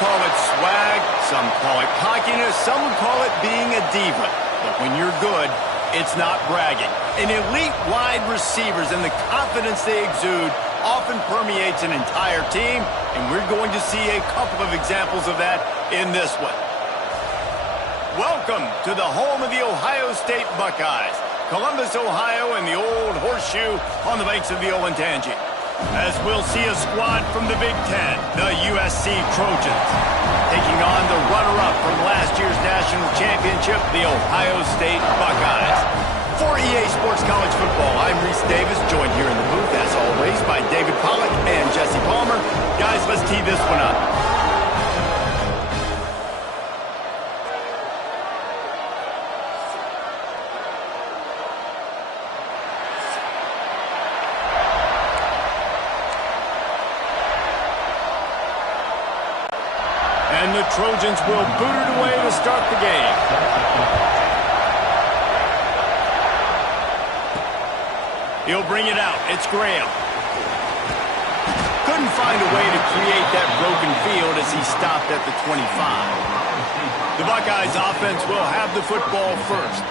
call it swag, some call it cockiness, some would call it being a diva. But when you're good, it's not bragging. An elite wide receivers and the confidence they exude often permeates an entire team, and we're going to see a couple of examples of that in this one. Welcome to the home of the Ohio State Buckeyes, Columbus, Ohio, and the old horseshoe on the banks of the Olentangy. As we'll see a squad from the BiG10, the USC Trojans, taking on the runner-up from last year's national championship, the Ohio State Buckeyes. For EA Sports College Football, I'm Reese Davis, joined here in the booth, as always, by David Pollack and Jesse Palmer. Guys, let's tee this one up. And the Trojans will boot it away to start the game. He'll bring it out. It's Graham. Couldn't find a way to create that broken field as he stopped at the 25. The Buckeyes offense will have the football first.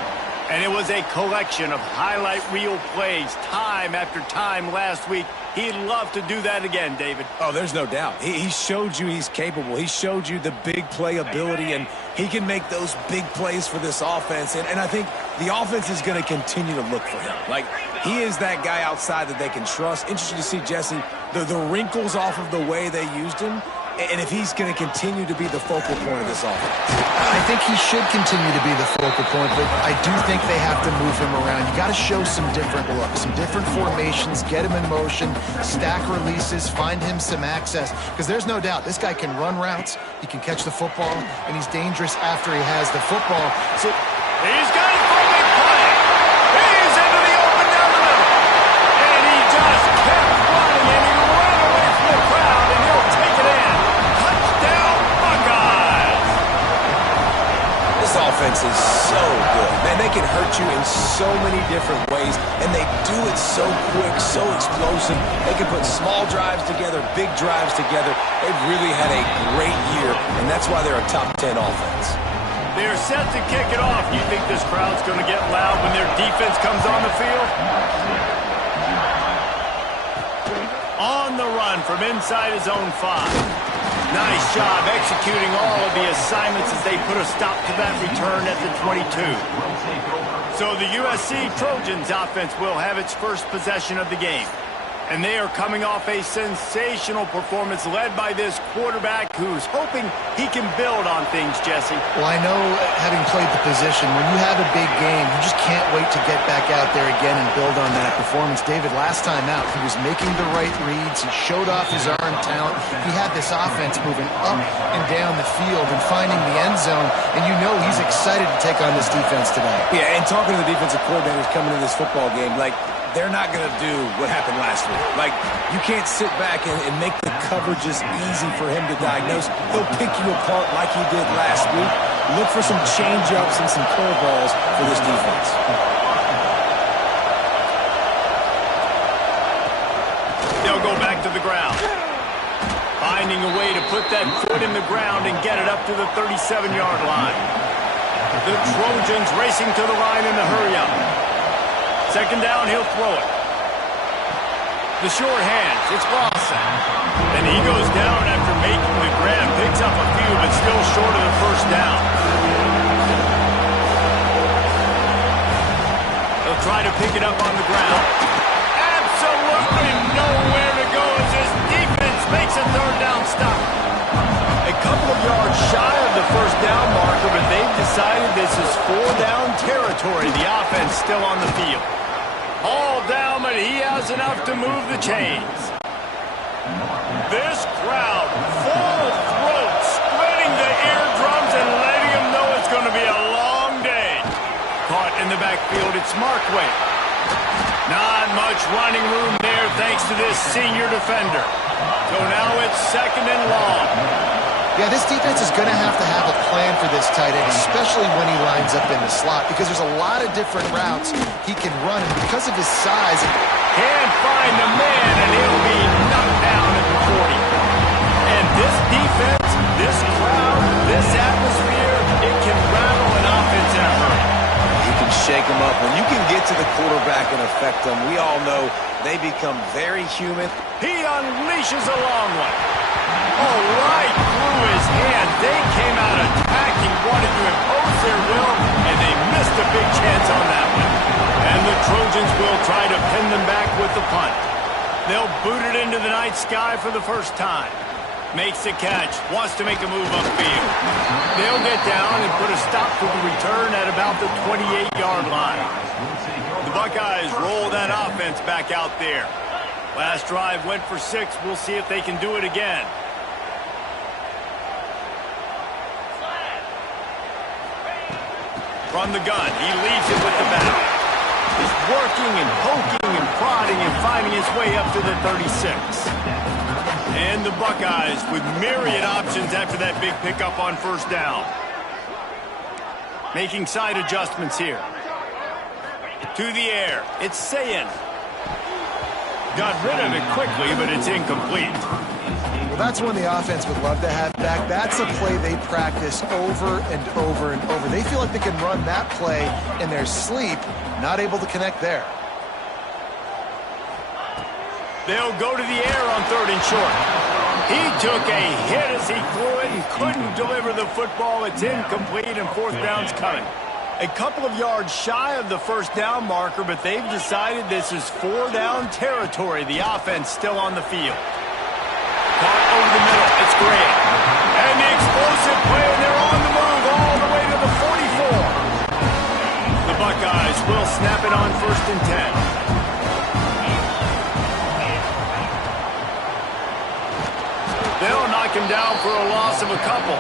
And it was a collection of highlight reel plays time after time last week. He'd love to do that again, David. Oh, there's no doubt. He showed you he's capable. He showed you the big play ability, and he can make those big plays for this offense. And I think the offense is going to continue to look for him. Like, he is that guy outside that they can trust. Interesting to see, Jesse, the wrinkles off of the way they used him, and if he's going to continue to be the focal point of this offense. I think he should continue to be the focal point, but I do think they have to move him around. You got to show some different looks, some different formations, get him in motion, stack releases, find him some access, because there's no doubt this guy can run routes, he can catch the football, and he's dangerous after he has the football. So he's got it for a big play. He's into the open down the middle. And he just kept running, and he ran away from the crowd, and he'll take it in. Touchdown, Buckeyes! This offense is so good. Man, they can hurt you in so many different ways, and they do it so quick, so explosive. They can put small drives together, big drives together. They've really had a great year, and that's why they're a top 10 offense. They're set to kick it off. You think this crowd's going to get loud when their defense comes on the field? On the run from inside his own 5. Nice job executing all of the assignments as they put a stop to that return at the 22. So the USC Trojans offense will have its first possession of the game. And they are coming off a sensational performance led by this quarterback who's hoping he can build on things, Jesse. well, I know, having played the position, when you have a big game, you just can't wait to get back out there again and build on that performance. David, last time out, he was making the right reads. He showed off his arm talent. He had this offense moving up and down the field and finding the end zone, and you know he's excited to take on this defense today. Yeah, and talking to the defensive coordinators coming into this football game, like, they're not going to do what happened last week. Like, you can't sit back and make the coverages easy for him to diagnose. He'll pick you apart like he did last week. Look for some change-ups and some curveballs for this defense. They'll go back to the ground. Finding a way to put that foot in the ground and get it up to the 37-yard line. The Trojans racing to the line in the hurry-up. Second down, he'll throw it. The short hands, it's Lawson. And he goes down after making the grab. Picks up a few, but still short of the first down. He'll try to pick it up on the ground. Absolutely nowhere to go as his defense makes a third down stop. A couple of yards shy of the first down marker, but they've decided this is 4-down territory. The offense still on the field. All down, but he has enough to move the chains. This crowd, full throat, splitting the eardrums and letting them know it's going to be a long day. Caught in the backfield, it's Markway. Not much running room there thanks to this senior defender. So now it's second and long. Yeah, this defense is going to have a plan for this tight end, especially when he lines up in the slot, because there's a lot of different routes he can run, and because of his size, can't find the man, and he'll be knocked down at the 40. And this defense, This crowd, this atmosphere, it can rattle an offense in a hurry. You can shake them up. When you can get to the quarterback and affect them, we all know they become very human. He unleashes a long one. Oh, right through his hand. They came out attacking, wanted to impose their will, and they missed a big chance on that one. And the Trojans will try to pin them back with the punt. They'll boot it into the night sky for the first time. Makes the catch, wants to make a move upfield. They'll get down and put a stop to the return at about the 28-yard line. The Buckeyes roll that offense back out there. Last drive went for 6. We'll see if they can do it again. From the gun, he leaves it with the back. He's working and poking and prodding and finding his way up to the 36. And the Buckeyes with myriad options after that big pickup on first down. Making side adjustments here. To the air. It's Sayin. Got rid of it quickly, but it's incomplete. Well, that's one the offense would love to have back. That's a play they practice over and over and over. They feel like they can run that play in their sleep, not able to connect there. They'll go to the air on 3rd and short. He took a hit as he threw it and couldn't deliver the football. It's incomplete and 4th down's coming. A couple of yards shy of the first down marker, but they've decided this is 4-down territory. The offense still on the field. Caught over the middle. It's Graham. And the explosive play, and they're on the move all the way to the 44. The Buckeyes will snap it on 1st and 10. They'll knock him down for a loss of a couple.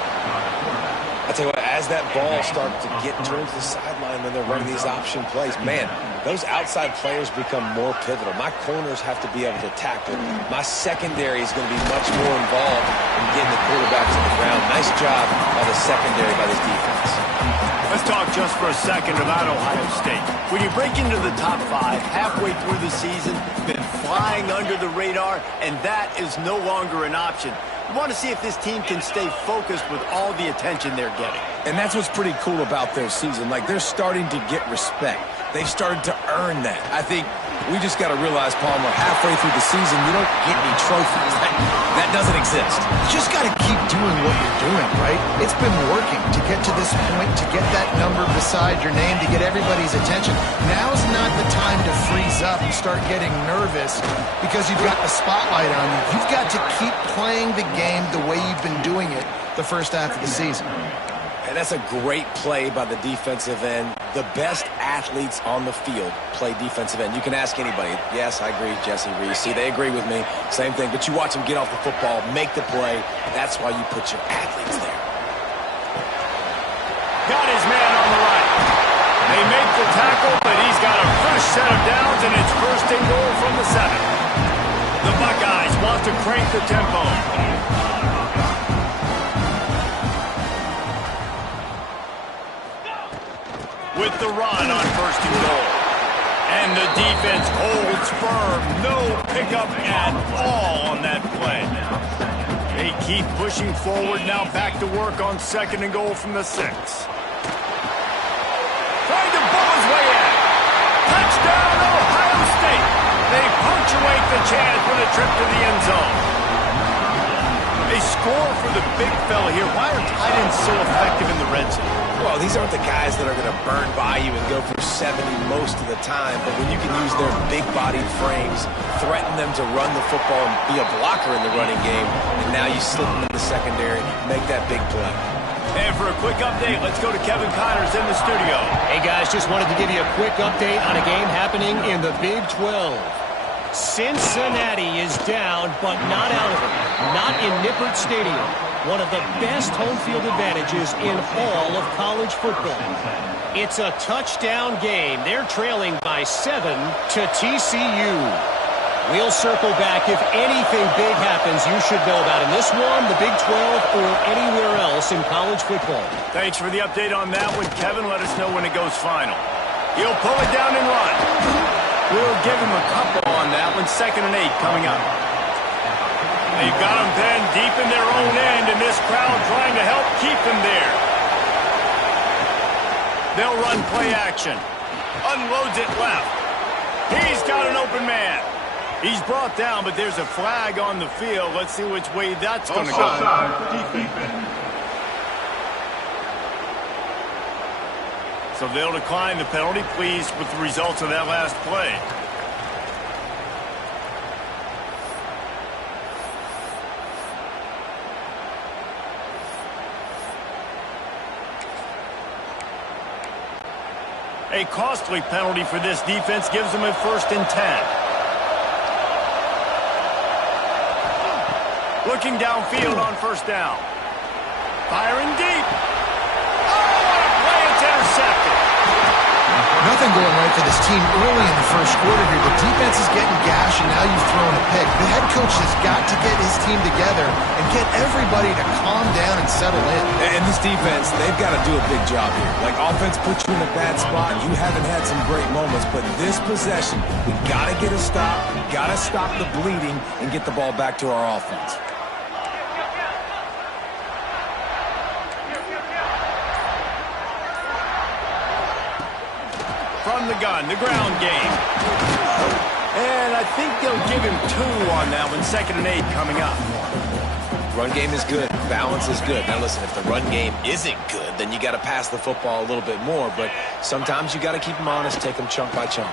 I tell you what, as that ball starts to get towards the sideline when they're running these option plays, man, those outside players become more pivotal. My corners have to be able to tackle. My secondary is going to be much more involved in getting the quarterback to the ground. Nice job by the secondary, by this defense. Let's talk just for a second about Ohio State. When you break into the top 5 halfway through the season, been flying under the radar, and that is no longer an option. You want to see if this team can stay focused with all the attention they're getting. And that's what's pretty cool about their season. Like, they're starting to get respect. They've started to earn that. I think we just got to realize, Palmer, halfway through the season, you don't get any trophies. That doesn't exist. You just got to keep doing what you're doing, right? It's been working to get to this point, to get that number beside your name, to get everybody's attention. Now's not the time to freeze up and start getting nervous because you've got the spotlight on you. You've got to keep playing the game the way you've been doing it the first half of the season. And that's a great play by the defensive end. The best athletes on the field play defensive end. You can ask anybody. Yes, I agree, Jesse Reese. See, they agree with me. Same thing. But you watch them get off the football, make the play. That's why you put your athletes there. Got his man on the right. They make the tackle, but he's got a fresh set of downs, and it's 1st and goal from the 7. The Buckeyes want to crank the tempo. With the run on 1st and goal. And the defense holds firm. No pickup at all on that play. They keep pushing forward, now back to work on 2nd and goal from the 6. Trying to bull his way in. Touchdown, Ohio State. They punctuate the chance with a trip to the end zone. They score for the big fella here. Why are tight ends so effective in the red zone? Well, these aren't the guys that are going to burn by you and go for 70 most of the time, but when you can use their big-bodied frames, threaten them to run the football and be a blocker in the running game, and now you slip them in the secondary, make that big play. And for a quick update, let's go to Kevin Connors in the studio. Hey, guys, just wanted to give you a quick update on a game happening in the Big 12. Cincinnati is down, but not out of it. Not in Nippert Stadium. One of the best home field advantages in all of college football. It's a touchdown game. They're trailing by 7 to TCU. We'll circle back. If anything big happens, you should know about in this one, the Big 12, or anywhere else in college football. Thanks for the update on that one, Kevin. Let us know when it goes final. He'll pull it down and run. We'll give him a couple on that one. 2nd and 8 coming up. They've got them pinned deep in their own end, and this crowd trying to help keep them there. They'll run play action. Unloads it left. He's got an open man. He's brought down, but there's a flag on the field. Let's see which way that's going to go. So they'll decline the penalty, pleased with the results of that last play. A costly penalty for this defense gives them a 1st and 10. Looking downfield on 1st down. Firing deep. Intercepted. Nothing going right for this team early in the 1st quarter here. The defense is getting gashed, and now you've thrown a pick. The head coach has got to get his team together and get everybody to calm down and settle in. And this defense, they've got to do a big job here. Like, offense puts you in a bad spot. You haven't had some great moments, but this possession, we got to get a stop, got to stop the bleeding, and get the ball back to our offense. From the gun, the ground game. And I think they'll give him 2 on that one. 2nd and 8 coming up. Run game is good. Balance is good. Now listen, if the run game isn't good, then you got to pass the football a little bit more. But sometimes you got to keep them honest, take them chunk by chunk.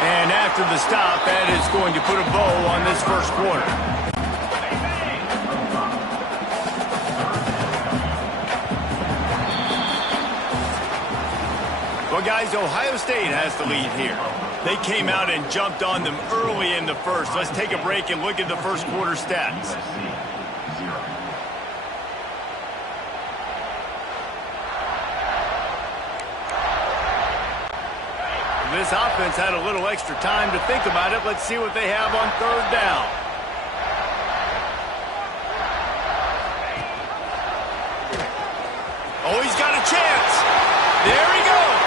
And after the stop, that is going to put a bow on this 1st quarter. Well, guys, Ohio State has the lead here. They came out and jumped on them early in the 1st. Let's take a break and look at the 1st quarter stats. This offense had a little extra time to think about it. Let's see what they have on 3rd down. Oh, he's got a chance. There he goes.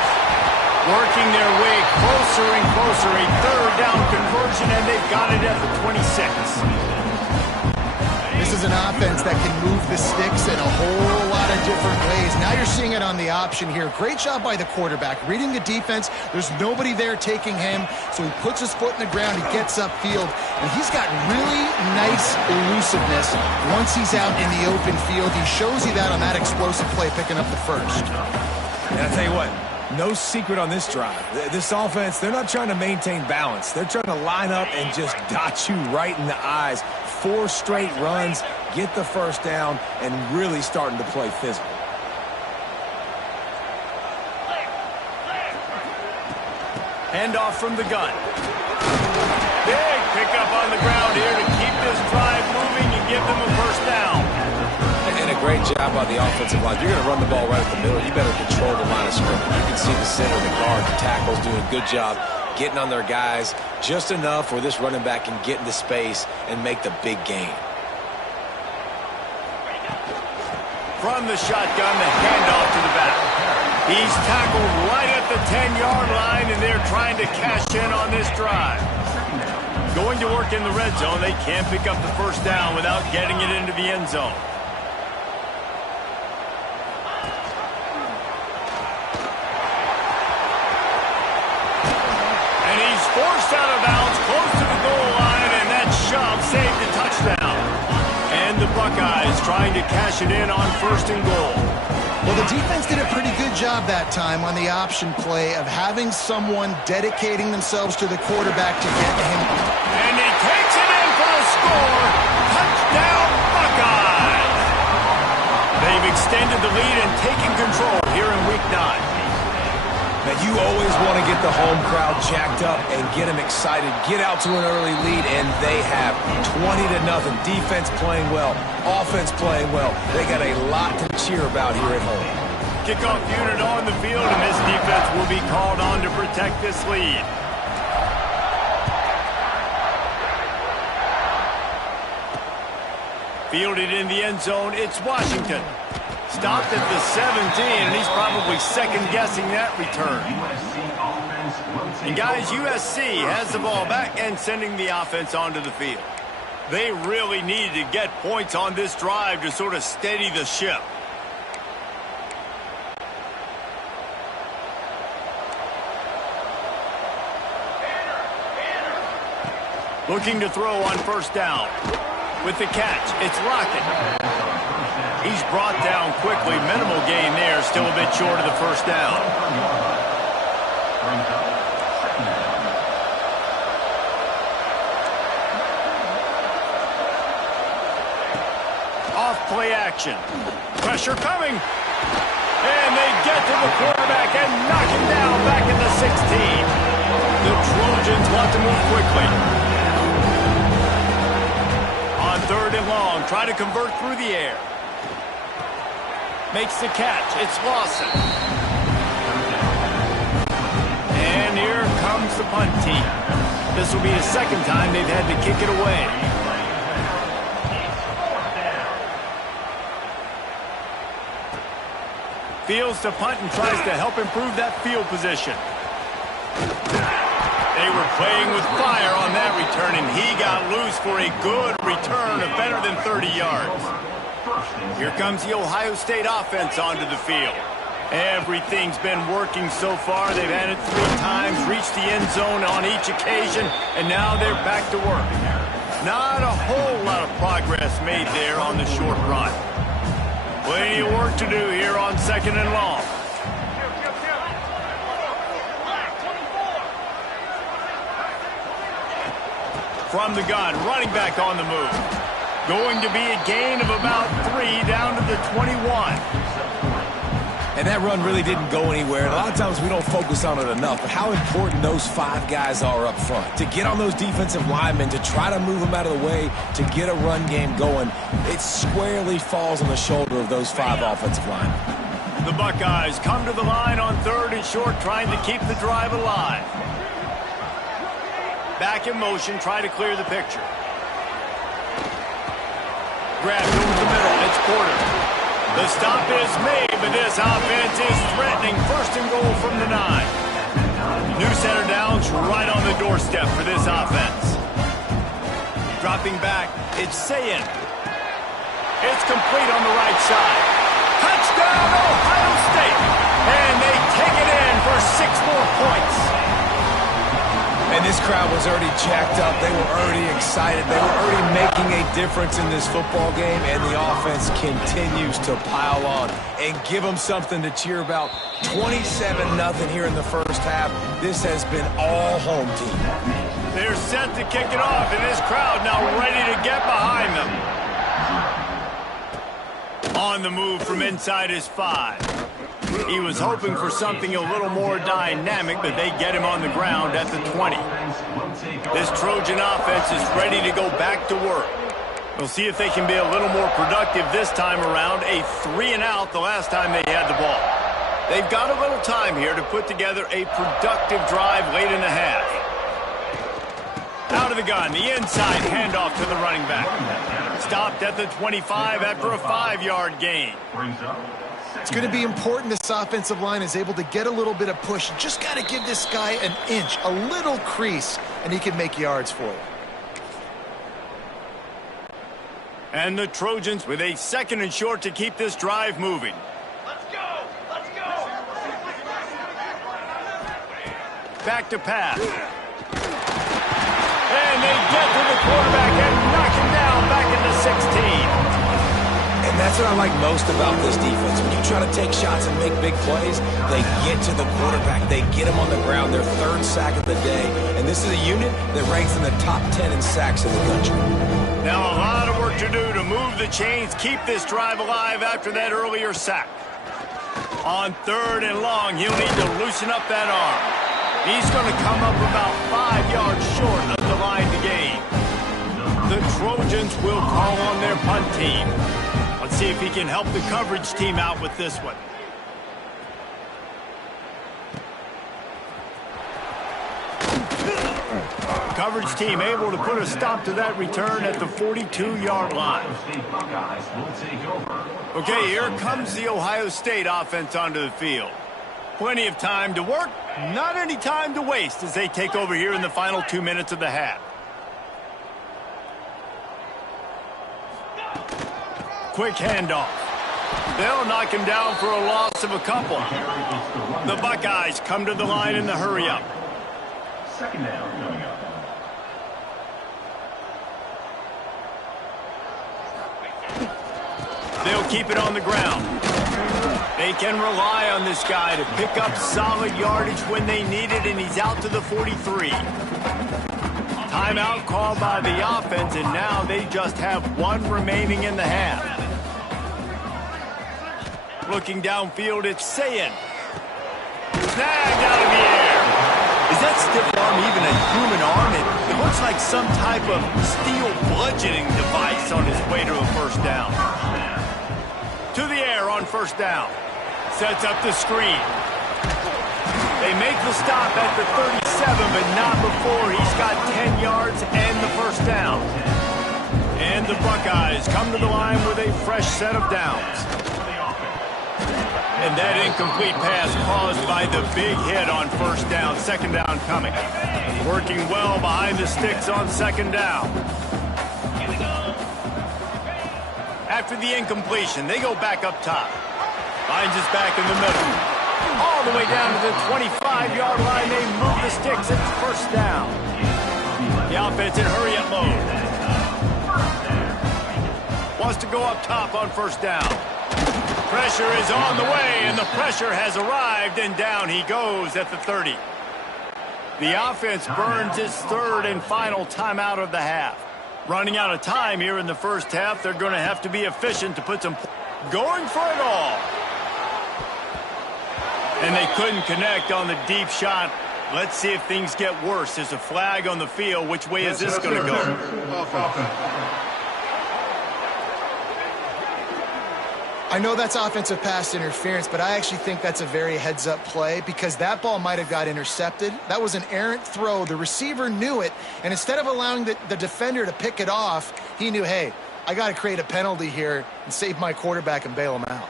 Working their way closer and closer. A 3rd down conversion, and they've got it at the 26. This is an offense that can move the sticks in a whole lot of different ways. Now you're seeing it on the option here. Great job by the quarterback. Reading the defense, there's nobody there taking him, so he puts his foot in the ground, he gets upfield, and he's got really nice elusiveness once he's out in the open field. He shows you that on that explosive play, picking up the 1st. And I'll tell you what, no secret on this drive. This offense, they're not trying to maintain balance. They're trying to line up and just dot you right in the eyes. 4 straight runs, get the 1st down, and really starting to play physical. Handoff from the gun. Big pickup on the ground here to keep this drive moving and give them a 1st down. And a great job on the offensive line. You're going to run the ball right at the middle. You better control the line of scrimmage. You can see the center, the guard, the tackles doing a good job getting on their guys just enough where this running back can get into space and make the big gain. From the shotgun, the handoff to the back. He's tackled right at the 10-yard line, and they're trying to cash in on this drive. Going to work in the red zone. They can't pick up the 1st down without getting it into the end zone. Forced out of bounds, close to the goal line, and that shove saved a touchdown. And the Buckeyes trying to cash it in on 1st and goal. Well, the defense did a pretty good job that time on the option play of having someone dedicating themselves to the quarterback to get him. And he takes it in for the score. Touchdown, Buckeyes! They've extended the lead and taken control here in Week 9. Now, you always want to get the home crowd jacked up and get them excited. Get out to an early lead, and they have 20-0. Defense playing well, offense playing well. They got a lot to cheer about here at home. Kickoff unit on the field, and this defense will be called on to protect this lead. Fielded in the end zone, it's Washington. Stopped at the 17, and he's probably second-guessing that return. And guys, USC has the ball back and sending the offense onto the field. They really needed to get points on this drive to sort of steady the ship. Looking to throw on first down. With the catch, it's Lockett. He's brought down quickly. Minimal gain there. Still a bit short of the first down. Off play action. Pressure coming. And they get to the quarterback and knock him down back at the 16. The Trojans want to move quickly. On third and long, try to convert through the air. Makes the catch. It's Lawson. And here comes the punt team. This will be the second time they've had to kick it away. Fields to punt and tries to help improve that field position. They were playing with fire on that return, and he got loose for a good return of better than 30 yards. Here comes the Ohio State offense onto the field. Everything's been working so far. They've had it 3 times, reached the end zone on each occasion, and now they're back to work. Not a whole lot of progress made there on the short run. Plenty of work to do here on second and long. From the gun, running back on the move. Going to be a gain of about 3 down to the 21. And that run really didn't go anywhere. And a lot of times we don't focus on it enough, but how important those 5 guys are up front. To get on those defensive linemen, to try to move them out of the way, to get a run game going, it squarely falls on the shoulder of those 5 offensive linemen. The Buckeyes come to the line on third and short, trying to keep the drive alive. Back in motion, try to clear the picture. Grabbed over the middle, it's Porter. The stop is made, but this offense is threatening. First and goal from the 9. New center downs right on the doorstep for this offense. Dropping back, it's Sayin. It's complete on the right side. Touchdown, Ohio State! And they take it in for 6 more points. And this crowd was already jacked up. They were already excited. They were already making a difference in this football game, and the offense continues to pile on and give them something to cheer about. 27-0 here in the first half. This has been all home team. They're set to kick it off, and this crowd now ready to get behind them. On the move from inside his 5. He was hoping for something a little more dynamic, but they get him on the ground at the 20. This Trojan offense is ready to go back to work. We'll see if they can be a little more productive this time around. A 3-and-out the last time they had the ball. They've got a little time here to put together a productive drive late in the half. Out of the gun, the inside handoff to the running back. Stopped at the 25 after a 5-yard gain. It's going to be important this offensive line is able to get a little bit of push. You just got to give this guy an inch, a little crease, and he can make yards for you. And the Trojans with a 2nd and short to keep this drive moving. Let's go! Let's go! Back to pass. And they get to the quarterback and knock him down back at the 16. And that's what I like most about this defense. When you try to take shots and make big plays, they get to the quarterback. They get him on the ground, their 3rd sack of the day. And this is a unit that ranks in the top 10 in sacks in the country. Now a lot of work to do to move the chains, keep this drive alive after that earlier sack. On 3rd and long, he'll need to loosen up that arm. He's going to come up about 5 yards short of the line to gain. The Trojans will call on their punt team. Let's see if he can help the coverage team out with this one. Coverage team able to put a stop to that return at the 42-yard line. Okay, here comes the Ohio State offense onto the field. Plenty of time to work, not any time to waste as they take over here in the final 2 minutes of the half. Quick handoff. They'll knock him down for a loss of a couple. The Buckeyes come to the line in the hurry-up. Second down coming up. They'll keep it on the ground. They can rely on this guy to pick up solid yardage when they need it, and he's out to the 43. Timeout called by the offense, and now they just have one remaining in the half. Looking downfield, it's Sayin. Snagged out of the air. Is that stiff arm even a human arm? It looks like some type of steel bludgeoning device on his way to a first down. To the air on first down. Sets up the screen. They make the stop at the 37, but not before. He's got 10 yards and the first down. And the Buckeyes come to the line with a fresh set of downs. And that incomplete pass caused by the big hit on first down. Second down coming. Working well behind the sticks on second down. After the incompletion, they go back up top. Finds us back in the middle. All the way down to the 25-yard line. They move the sticks. It's first down. The offense in hurry-up mode. Wants to go up top on first down. Pressure is on the way, and the pressure has arrived, and down he goes at the 30. The offense burns its third and final timeout of the half. Running out of time here in the first half, they're going to have to be efficient to put some going for it all. And they couldn't connect on the deep shot. Let's see if things get worse. There's a flag on the field. Which way is this going to go? I know that's offensive pass interference, but I actually think that's a very heads-up play because that ball might have got intercepted. That was an errant throw. The receiver knew it, and instead of allowing the defender to pick it off, he knew, hey, I got to create a penalty here and save my quarterback and bail him out.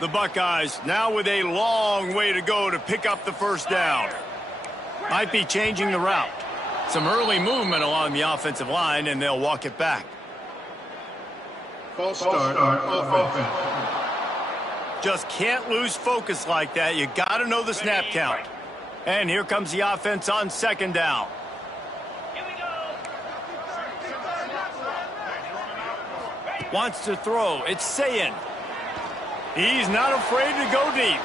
The Buckeyes now with a long way to go to pick up the first down. Might be changing the route. Some early movement along the offensive line, and they'll walk it back. False start offense. Just can't lose focus like that. You got to know the snap count. And here comes the offense on second down. Wants to throw. It's Sayin. He's not afraid to go deep.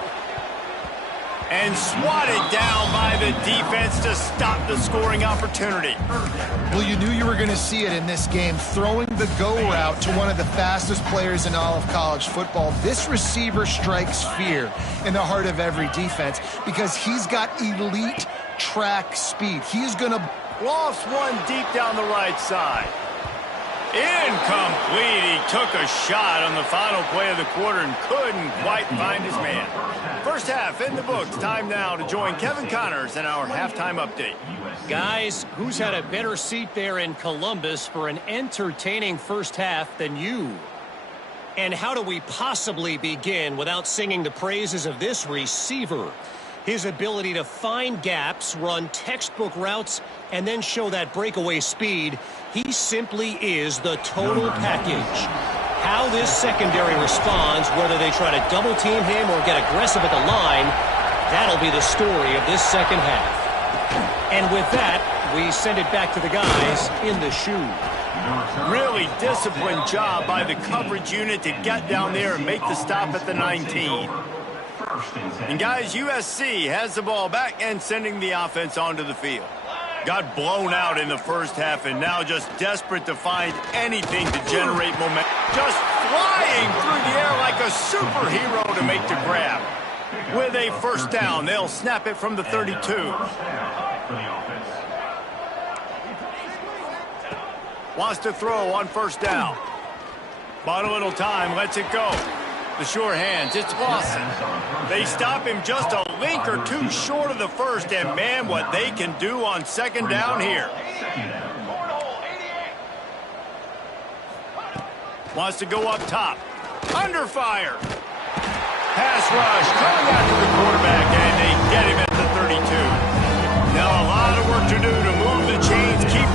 And swatted down by the defense to stop the scoring opportunity. Well, you knew you were going to see it in this game. Throwing the go route to one of the fastest players in all of college football. This receiver strikes fear in the heart of every defense because he's got elite track speed. He's going to... Lost one deep down the right side. Incomplete. He took a shot on the final play of the quarter and couldn't quite find his man. First half in the books. Time now to join Kevin Connors in our halftime update. Guys, who's had a better seat there in Columbus for an entertaining first half than you? And how do we possibly begin without singing the praises of this receiver? His ability to find gaps, run textbook routes, and then show that breakaway speed. He simply is the total package. How this secondary responds, whether they try to double team him or get aggressive at the line, that'll be the story of this second half. And with that, we send it back to the guys in the shoe. Really disciplined job by the coverage unit to get down there and make the stop at the 19. And guys, USC has the ball back and sending the offense onto the field. Got blown out in the first half and now just desperate to find anything to generate momentum. Just flying through the air like a superhero to make the grab. With a first down, they'll snap it from the 32. Wants to throw on first down. Bought a little time, lets it go. The sure hands, it's Lawson. They stop him just a link or two short of the first, and man, what they can do on second down here. Wants to go up top. Under fire. Pass rush coming after the quarterback, and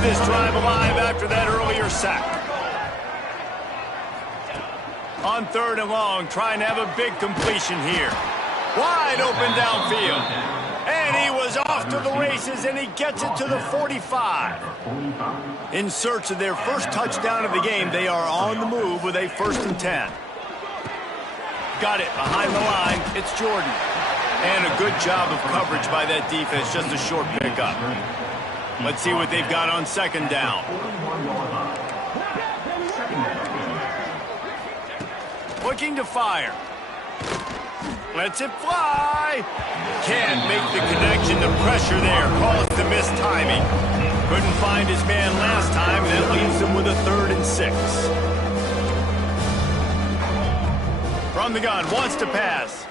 this drive alive after that earlier sack. On 3rd and long, trying to have a big completion here. Wide open downfield. And he was off to the races, and he gets it to the 45. In search of their first touchdown of the game, they are on the move with a 1st and 10. Got it behind the line. It's Jordan. And a good job of coverage by that defense, just a short pickup. Let's see what they've got on 2nd down. Looking to fire. Lets it fly. Can't make the connection. The pressure there caused the missed timing. Couldn't find his man last time, and that leaves him with a 3rd and 6. From the gun, wants to pass.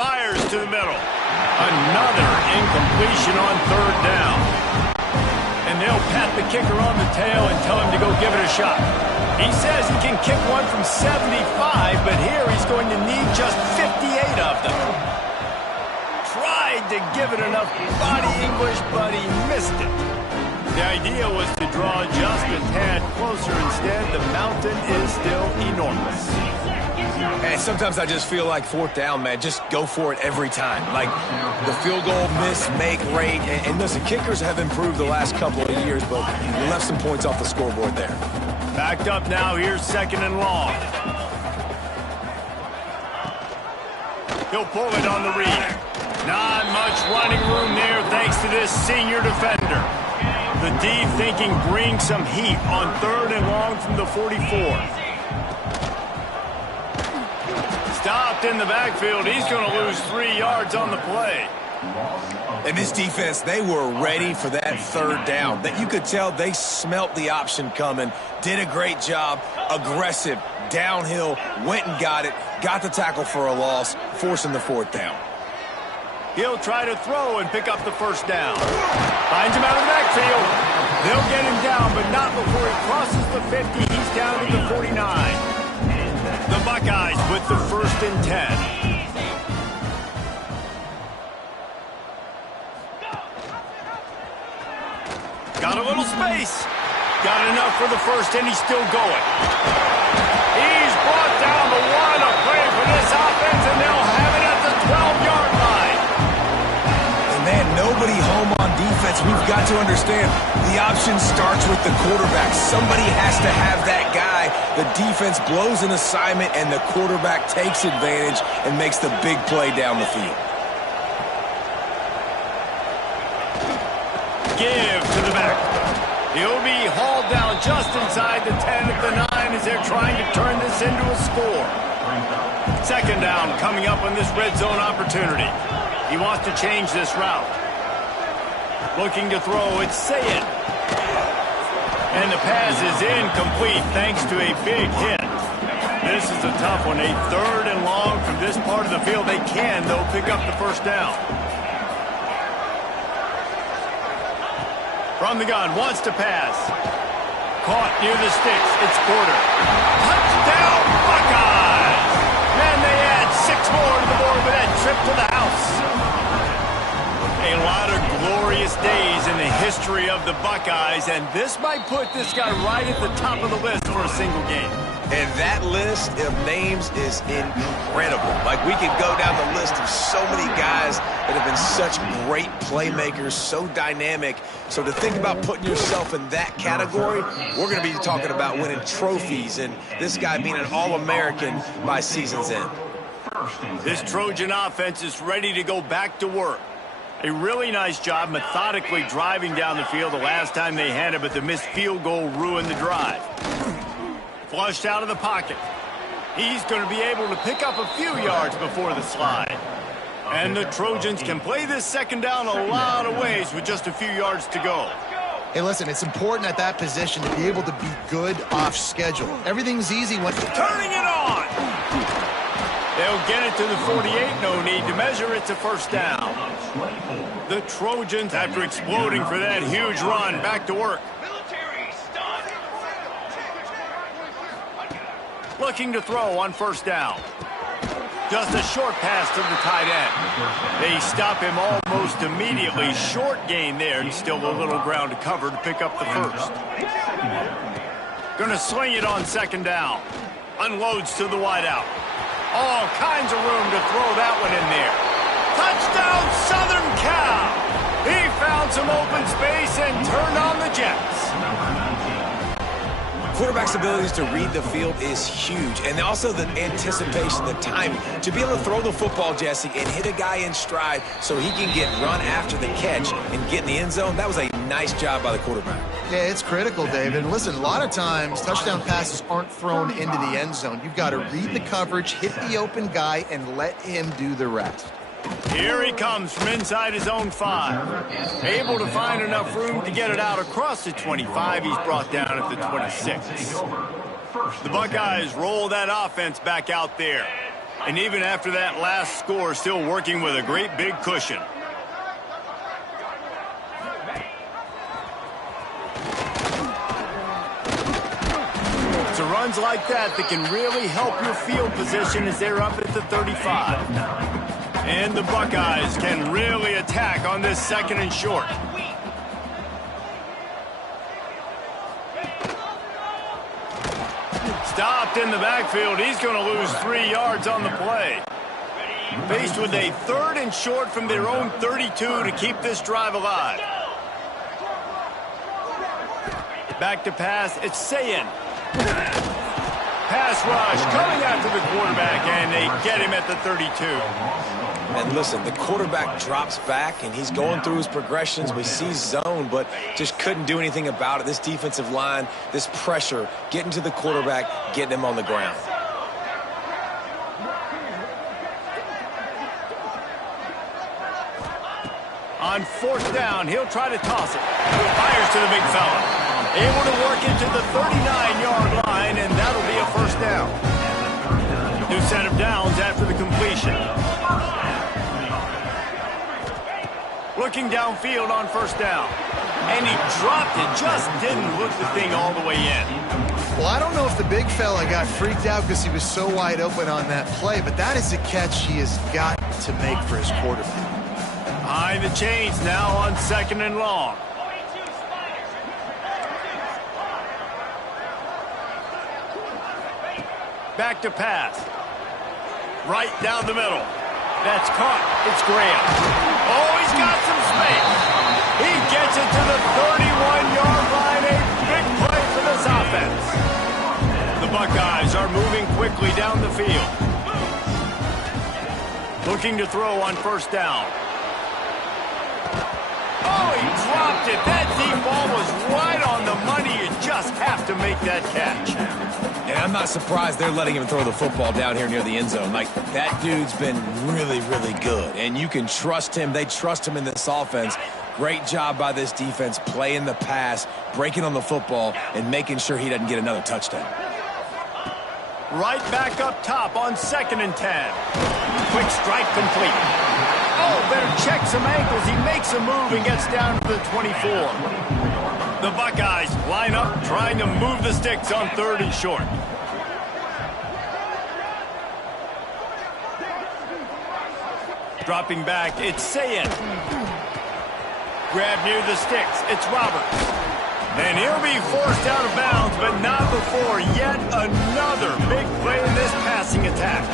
Fires to the middle. Another incompletion on 3rd down. And they'll pat the kicker on the tail and tell him to go give it a shot. He says he can kick one from 75, but here he's going to need just 58 of them. Tried to give it enough body English, but he missed it. The idea was to draw just a tad closer. Instead, the mountain is still enormous. And sometimes I just feel like 4th down, man, just go for it every time. Like the field goal miss-make rate. And listen, kickers have improved the last couple of years, but you left some points off the scoreboard there. Backed up now, here's 2nd and long. He'll pull it on the read. Not much running room there thanks to this senior defender. The D thinking bring some heat on 3rd and long from the 44. Stopped in the backfield. He's going to lose 3 yards on the play. And this defense, they were ready for that 3rd down. That you could tell they smelt the option coming, did a great job, aggressive, downhill, went and got it, got the tackle for a loss, forcing the 4th down. He'll try to throw and pick up the 1st down. Finds him out of the backfield. They'll get him down, but not before he crosses the 50. He's down to the 49. The Buckeyes with the 1st and 10. Got a little space. Got enough for the 1st, and he's still going. He's brought down the 1. A play for this offense, and they'll have it at the 12-yard line. And man, nobody home on defense. We've got to understand the option starts with the quarterback. Somebody has to have that guy. The defense blows an assignment, and the quarterback takes advantage and makes the big play down the field. Give to the back. He'll be hauled down just inside the 10 at the 9 as they're trying to turn this into a score. 2nd down coming up on this red zone opportunity. He wants to change this route. Looking to throw, it's Sayed. And the pass is incomplete thanks to a big hit. This is a tough one. A 3rd and long from this part of the field. They can, though, pick up the 1st down. From the gun, wants to pass. Caught near the sticks. It's Porter. Touchdown, Buckeyes! And they add 6 more to the board with that trip to the house. A lot of glorious days in the history of the Buckeyes, and this might put this guy right at the top of the list for a single game. And that list of names is incredible. Like, we could go down the list of so many guys that have been such great playmakers, so dynamic. So to think about putting yourself in that category, we're going to be talking about winning trophies and this guy being an All-American by season's end. This Trojan offense is ready to go back to work. A really nice job methodically driving down the field the last time they had it, but the missed field goal ruined the drive. Flushed out of the pocket. He's going to be able to pick up a few yards before the slide. And the Trojans can play this 2nd down a lot of ways with just a few yards to go. Hey, listen, it's important at that position to be able to be good off schedule. Everything's easy when... Turning it on! They'll get it to the 48. No need to measure. It's a 1st down. The Trojans, after exploding for that huge run, back to work. Looking to throw on 1st down. Just a short pass to the tight end. They stop him almost immediately. Short gain there, and still a little ground to cover to pick up the first. Gonna sling it on second down. Unloads to the wideout. All kinds of room to throw that one in there. Touchdown, Southern Cal! He found some open space and turned on the Jets. Quarterback's abilities to read the field is huge, and also the anticipation, the timing. To be able to throw the football, Jesse, and hit a guy in stride so he can get run after the catch and get in the end zone, that was a nice job by the quarterback. Yeah, it's critical, David. And listen, a lot of times touchdown passes aren't thrown into the end zone. You've got to read the coverage, hit the open guy, and let him do the rest. Here he comes from inside his own 5. Able to find enough room to get it out across the 25. He's brought down at the 26. The Buckeyes roll that offense back out there. And even after that last score, still working with a great big cushion. It's runs like that can really help your field position as they're up at the 35. And the Buckeyes can really attack on this second and short. Stopped in the backfield. He's going to lose 3 yards on the play. Faced with a third and short from their own 32 to keep this drive alive. Back to pass. It's Sayin. Pass rush coming after the quarterback, and they get him at the 32. And listen, the quarterback drops back, and he's going through his progressions. We see zone, but just couldn't do anything about it. This defensive line, this pressure, getting to the quarterback, getting him on the ground. On fourth down, he'll try to toss it. Fires to the big fella. Able to work it to the 39-yard line, and that'll be a first down. New set of downs after the completion. Looking downfield on first down. And he dropped it. Just didn't hook the thing all the way in. Well, I don't know if the big fella got freaked out because he was so wide open on that play, but that is a catch he has got to make for his quarterback. Behind the chains now on second and long. Back to pass. Right down the middle. That's caught. It's Graham. Oh, he's got some space. He gets it to the 31-yard line. A big play for this offense. The Buckeyes are moving quickly down the field. Looking to throw on first down. Oh, he dropped it. That deep ball was right on the money. You just have to make that catch. And I'm not surprised they're letting him throw the football down here near the end zone. Like, that dude's been really, really good. And you can trust him. They trust him in this offense. Great job by this defense playing the pass, breaking on the football, and making sure he doesn't get another touchdown. Right back up top on second and 10. Quick strike complete. Oh, better check some ankles. He makes a move and gets down to the 24. The Buckeyes line up trying to move the sticks on third and short. Dropping back, it's Sayin. Grab near the sticks, it's Roberts. And he'll be forced out of bounds, but not before yet another big play in this passing attack.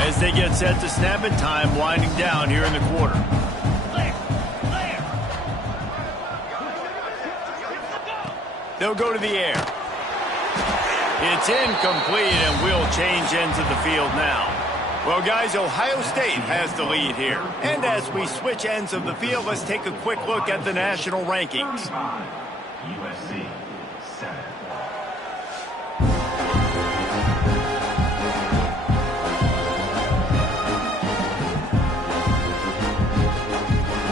As they get set to snap it, time winding down here in the quarter. They'll go to the air. It's incomplete, and we'll change ends of the field now. Well, guys, Ohio State has the lead here. And as we switch ends of the field, let's take a quick look at the national rankings. USC 7.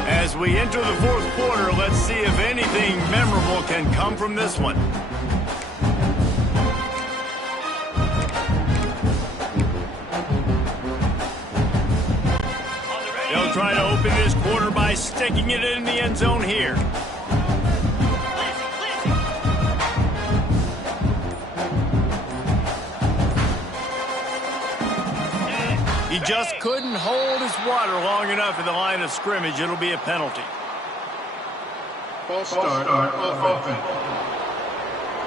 As we enter the fourth quarter, let's see if anything memorable can come from this one. They'll try to open this quarter by sticking it in the end zone here. just couldn't hold his water long enough at the line of scrimmage. It'll be a penalty. False start offense.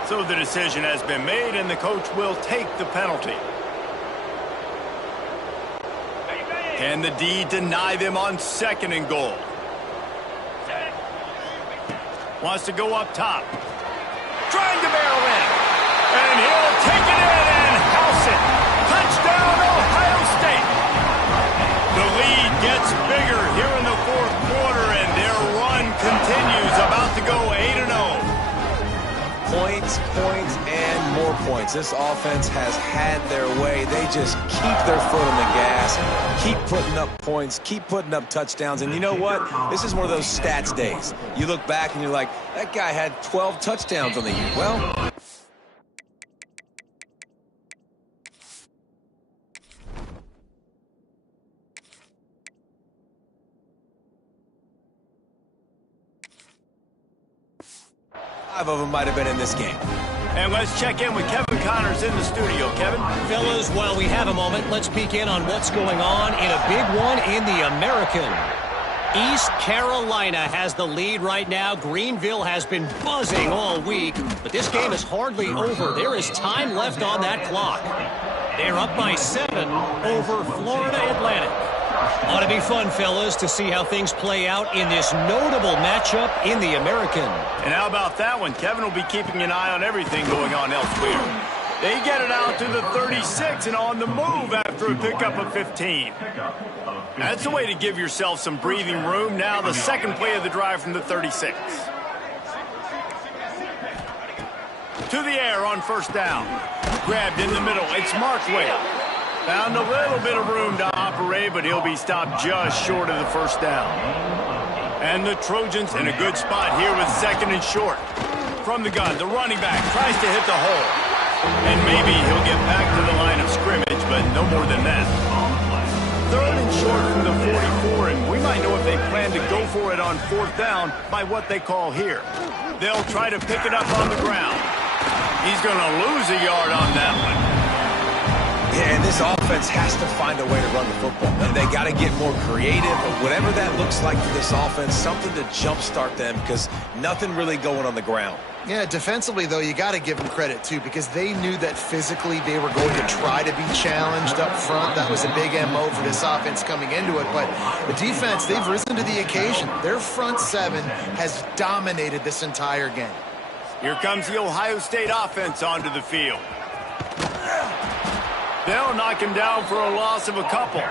So the decision has been made, and the coach will take the penalty. Can the D deny them on 2nd and goal? Wants to go up top. Trying to barrel in. And he'll take it in and house it. Touchdown, Ohio State. The lead gets bigger here in the 4th quarter, and their run continues, about to go 8-0. Points, points, and more points. This offense has had their way. They just keep their foot on the gas, keep putting up points, keep putting up touchdowns. And you know what? This is one of those stats days. You look back and you're like, that guy had 12 touchdowns on the year. Well, five of them might have been in this game. And let's check in with Kevin Connors in the studio. Kevin? Fellas, while we have a moment, let's peek in on what's going on in a big one in the American. East Carolina has the lead right now. Greenville has been buzzing all week, but this game is hardly over. There is time left on that clock. They're up by 7 over Florida Atlantic. Ought to be fun, fellas, to see how things play out in this notable matchup in the American. And how about that one? Kevin will be keeping an eye on everything going on elsewhere. They get it out to the 36 and on the move after a pickup of 15. That's a way to give yourself some breathing room. Now the second play of the drive from the 36. To the air on 1st down. Grabbed in the middle. It's Markway. Found a little bit of room to operate, but he'll be stopped just short of the 1st down. And the Trojans in a good spot here with 2nd and short. From the gun, the running back tries to hit the hole. And maybe he'll get back to the line of scrimmage, but no more than that. 3rd and short from the 44, and we might know if they plan to go for it on 4th down by what they call here. They'll try to pick it up on the ground. He's going to lose a yard on that one. Yeah, and this offense has to find a way to run the football. They got to get more creative, but whatever that looks like for this offense, something to jumpstart them because nothing really going on the ground. Yeah, defensively, though, you got to give them credit, too, because they knew that physically they were going to try to be challenged up front. That was a big MO for this offense coming into it. But the defense, they've risen to the occasion. Their front 7 has dominated this entire game. Here comes the Ohio State offense onto the field. They'll knock him down for a loss of a couple.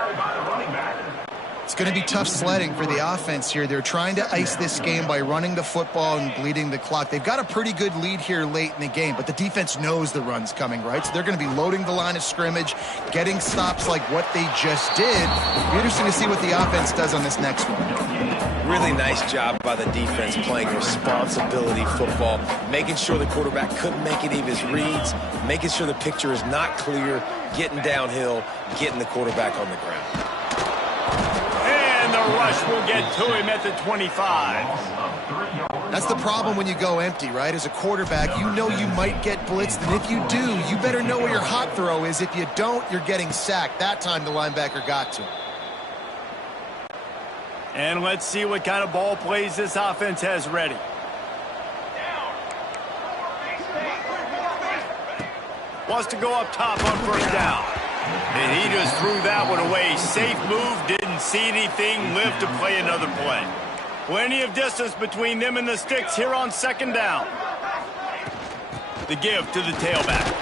It's going to be tough sledding for the offense here. They're trying to ice this game by running the football and bleeding the clock. They've got a pretty good lead here late in the game, but the defense knows the run's coming, right? So they're going to be loading the line of scrimmage, getting stops like what they just did. It'll be interesting to see what the offense does on this next one. Really nice job by the defense playing responsibility football, making sure the quarterback couldn't make any of his reads, making sure the picture is not clear, getting downhill, getting the quarterback on the ground. And the rush will get to him at the 25. That's the problem when you go empty, right? As a quarterback, you know you might get blitzed, and if you do, you better know where your hot throw is. If you don't, you're getting sacked. That time the linebacker got to him. And let's see what kind of ball plays this offense has ready. Wants to go up top on 1st down. And he just threw that one away. Safe move, didn't see anything, lived to play another play. Plenty of distance between them and the sticks here on 2nd down. The give to the tailback.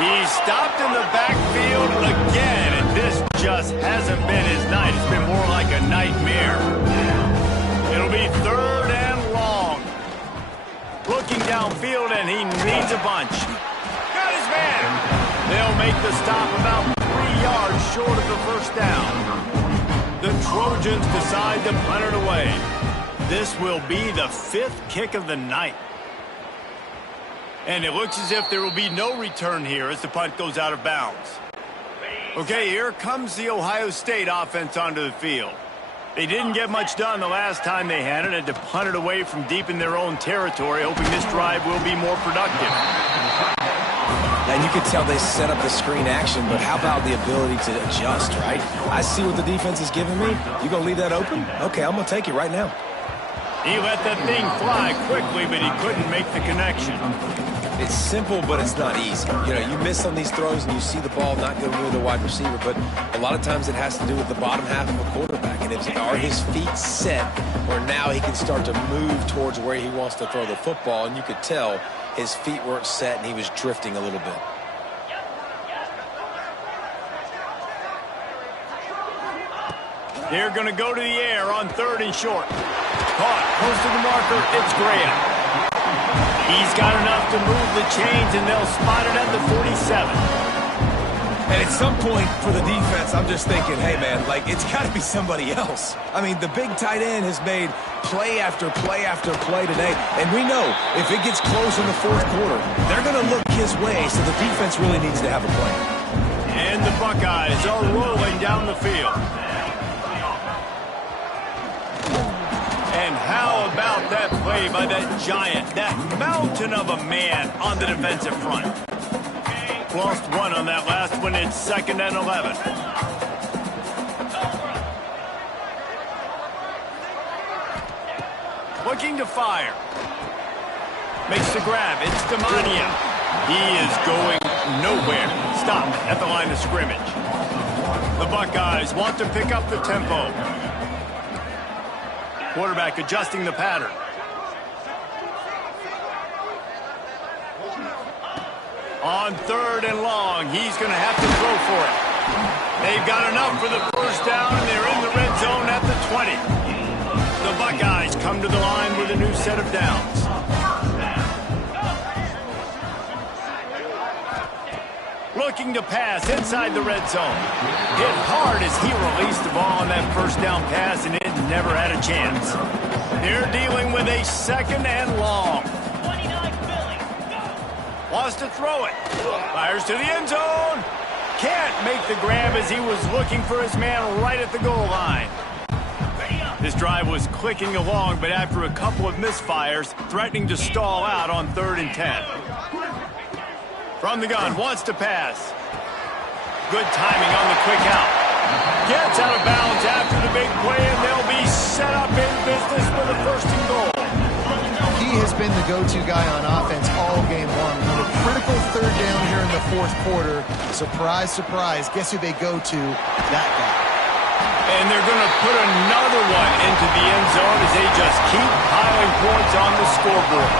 He's stopped in the backfield again, and this just hasn't been his night. It's been more like a nightmare. It'll be 3rd and long. Looking downfield, and he needs a bunch. Got his man. They'll make the stop about 3 yards short of the 1st down. The Trojans decide to punt it away. This will be the 5th kick of the night. And it looks as if there will be no return here as the punt goes out of bounds. Okay, here comes the Ohio State offense onto the field. They didn't get much done the last time they had it, and to punt it away from deep in their own territory, hoping this drive will be more productive. And you could tell they set up the screen action, but how about the ability to adjust, right? I see what the defense is giving me. You going to leave that open? Okay, I'm going to take it right now. He let that thing fly quickly, but he couldn't make the connection. It's simple, but it's not easy. You know, you miss on these throws and you see the ball not go near the wide receiver, but a lot of times it has to do with the bottom half of a quarterback. And are his feet set, or now he can start to move towards where he wants to throw the football, and you could tell his feet weren't set and he was drifting a little bit. They're going to go to the air on 3rd and short. Caught close to the marker. It's Graham. He's got enough to move the chains, and they'll spot it at the 47. And at some point for the defense, I'm just thinking, hey, man, like, it's got to be somebody else. I mean, the big tight end has made play after play after play today. And we know if it gets close in the 4th quarter, they're going to look his way, so the defense really needs to have a plan. And the Buckeyes are rolling down the field. And how about that play by that giant, that mountain of a man on the defensive front? Lost one on that last one. It's 2nd and 11. Looking to fire. Makes the grab. It's Demania. He is going nowhere. Stop at the line of scrimmage. The Buckeyes want to pick up the tempo. Quarterback adjusting the pattern. On 3rd and long, he's going to have to throw for it. They've got enough for the 1st down, and they're in the red zone at the 20. The Buckeyes come to the line with a new set of downs. Looking to pass inside the red zone. Hit hard as he released the ball on that 1st down pass, and it never had a chance. They're dealing with a 2nd and long. Wants to throw it. Fires to the end zone. Can't make the grab as he was looking for his man right at the goal line. This drive was clicking along, but after a couple of misfires, threatening to stall out on 3rd and 10. From the gun, wants to pass. Good timing on the quick out. Gets out of bounds after the big play, and they'll be set up in business for the 1st and goal. He has been the go-to guy on offense all game long. A critical 3rd down here in the 4th quarter. Surprise, surprise. Guess who they go to? That guy. And they're going to put another one into the end zone as they just keep piling points on the scoreboard.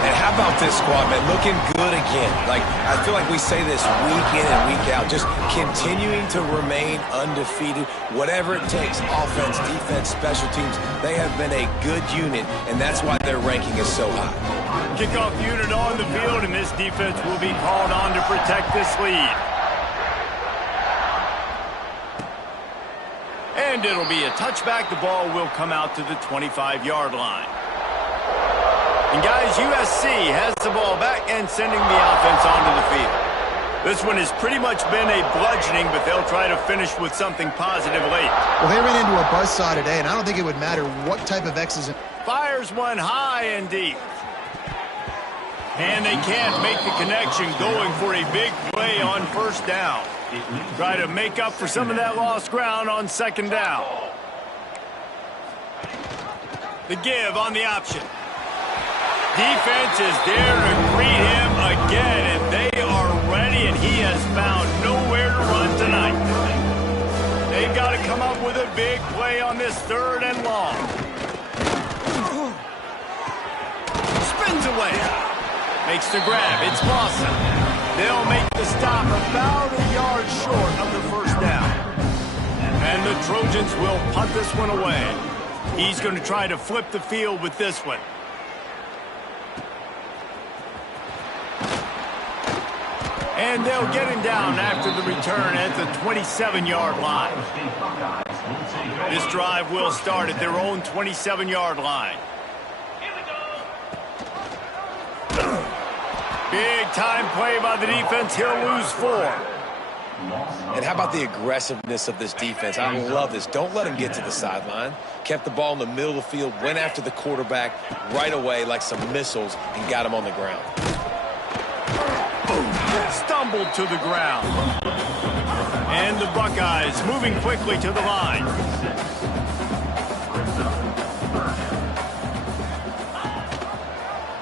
And how about this squad, man? Looking good again. Like, I feel like we say this week in and week out, just continuing to remain undefeated, whatever it takes, offense, defense, special teams. They have been a good unit, and that's why their ranking is so high. Kickoff unit on the field, and this defense will be called on to protect this lead. And it'll be a touchback. The ball will come out to the 25-yard line. And guys, USC has the ball back and sending the offense onto the field. This one has pretty much been a bludgeoning, but they'll try to finish with something positive late. Well, they ran into a buzzsaw today, and I don't think it would matter what type of X's. Fires one high and deep. And they can't make the connection, going for a big play on 1st down. Try to make up for some of that lost ground on 2nd down. The give on the option. Defense is there to greet him again, and they are ready, and he has found nowhere to run tonight. They've got to come up with a big play on this 3rd and long. Spins away. Makes the grab. It's Lawson. They'll make the stop about a yard short of the 1st down. And the Trojans will punt this one away. He's going to try to flip the field with this one. And they'll get him down after the return at the 27-yard line. This drive will start at their own 27-yard line. Big time play by the defense. He'll lose 4. And how about the aggressiveness of this defense? I love this. Don't let him get to the sideline. Kept the ball in the middle of the field, went after the quarterback right away like some missiles and got him on the ground. Boom. stumbled to the ground. And the Buckeyes moving quickly to the line.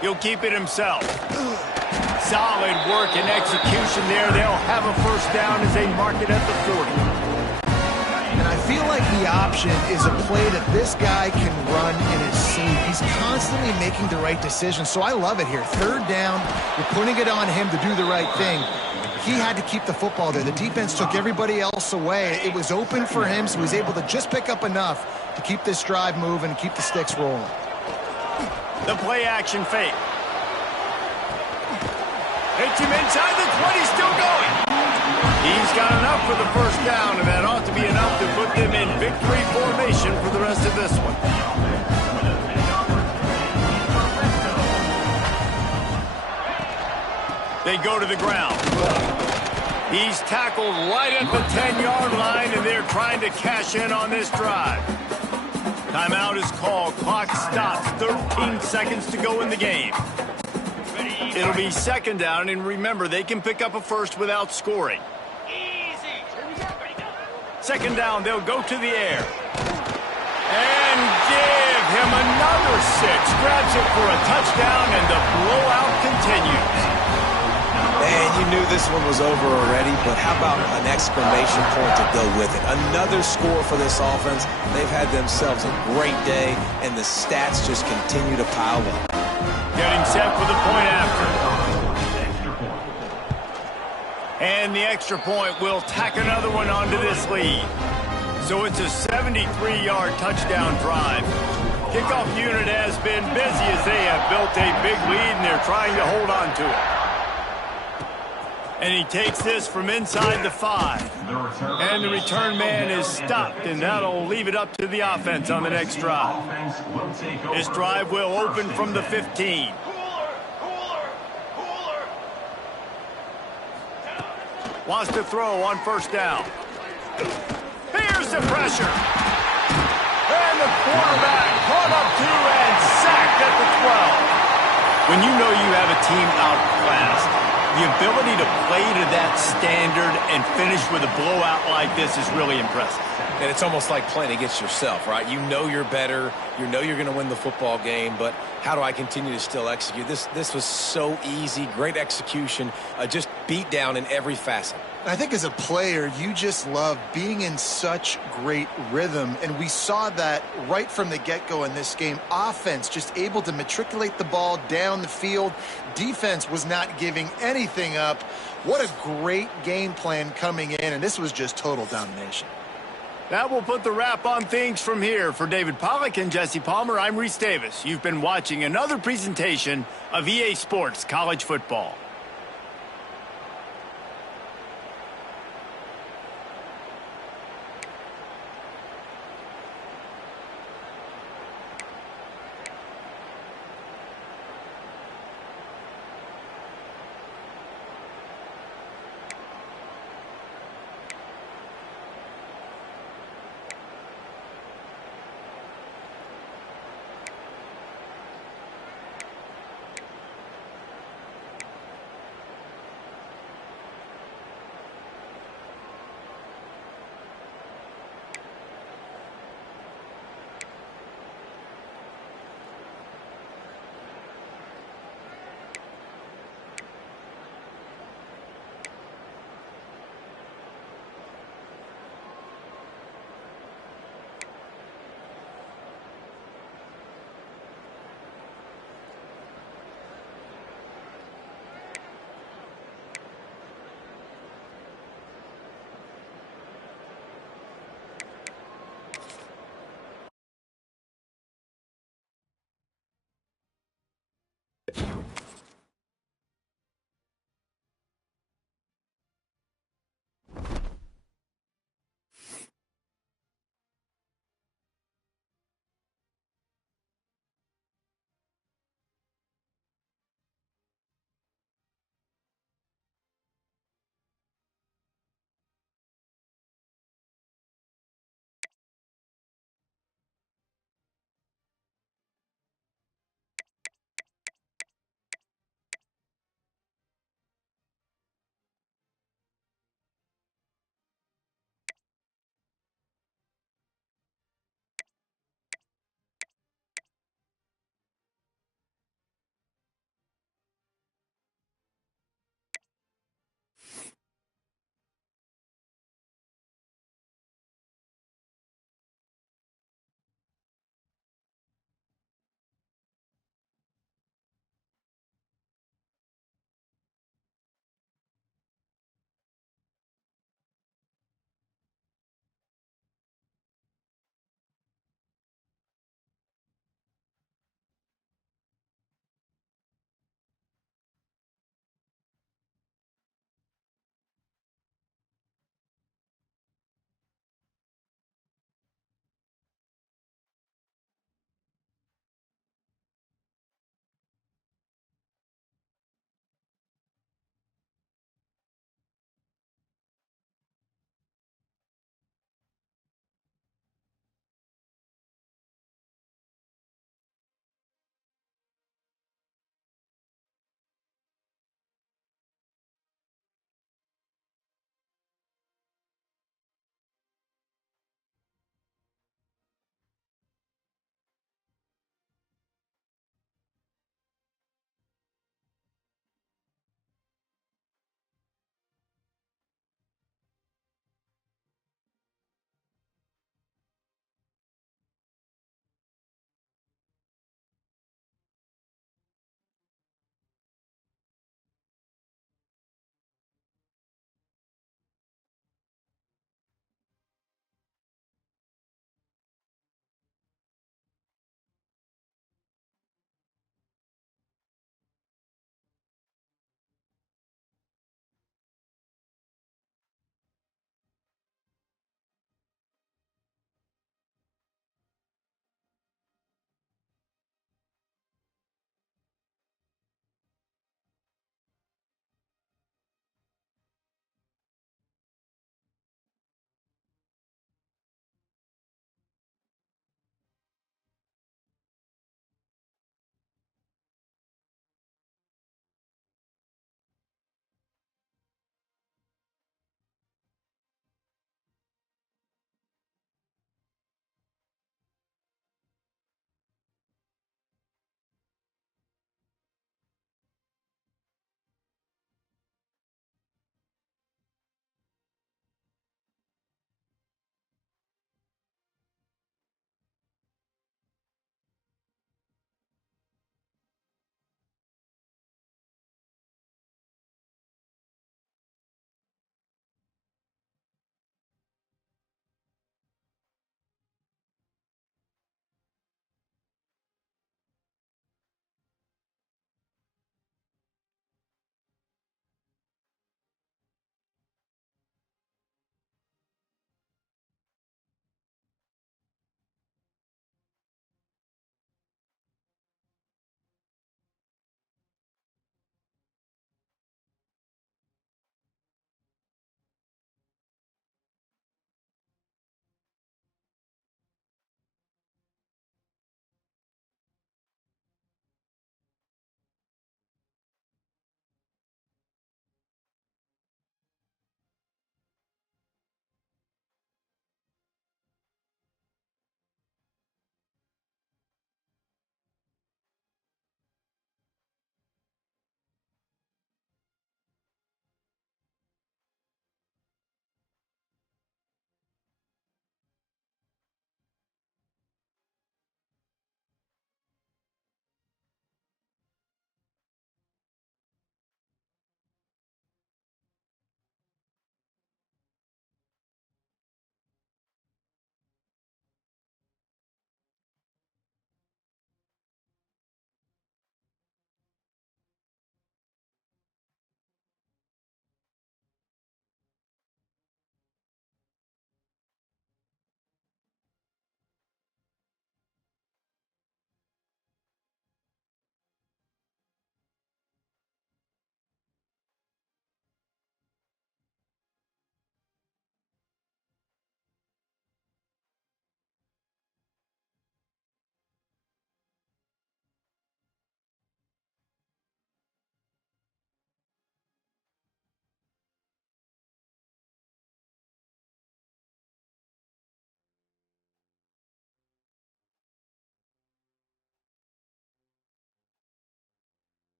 He'll keep it himself. Solid work and execution there. They'll have a first down as they mark it at the 40. And I feel like the option is a play that this guy can run in his sleep. He's constantly making the right decision, so I love it here. Third down, you're putting it on him to do the right thing. He had to keep the football there. The defense took everybody else away. It was open for him, so he was able to just pick up enough to keep this drive moving and keep the sticks rolling. The play action fake. Hits him inside the 20, still going. He's got enough for the first down, and that ought to be enough to put them in victory formation for the rest of this one. They go to the ground. He's tackled right at the 10-yard line, and they're trying to cash in on this drive. Timeout is called. Clock stops. 13 seconds to go in the game. It'll be second down, and remember, they can pick up a first without scoring. Second down, they'll go to the air. And give him another 6. Grabs it for a touchdown, and the blowout continues. Man, you knew this one was over already, but how about an exclamation point to go with it? Another score for this offense. They've had themselves a great day, and the stats just continue to pile up. Getting set for the point after. And the extra point will tack another one onto this lead. So it's a 73-yard touchdown drive. Kickoff unit has been busy as they have built a big lead, and they're trying to hold on to it. And he takes this from inside the 5. And the return man is stopped, and that'll leave it up to the offense on the next drive. This drive will open from the 15. Wants to throw on first down. Here's the pressure. And the quarterback caught up to and sacked at the 12. When you know you have a team outclassed, the ability to play to that standard and finish with a blowout like this is really impressive. And it's almost like playing against yourself, right? You know you're better. You know you're going to win the football game, but how do I continue to still execute? This was so easy, great execution, just beat down in every facet. I think as a player, you just love being in such great rhythm, and we saw that right from the get-go in this game. Offense just able to matriculate the ball down the field. Defense was not giving anything up. What a great game plan coming in, and this was just total domination. That will put the wrap on things from here. For David Pollack and Jesse Palmer, I'm Reese Davis. You've been watching another presentation of EA Sports College Football.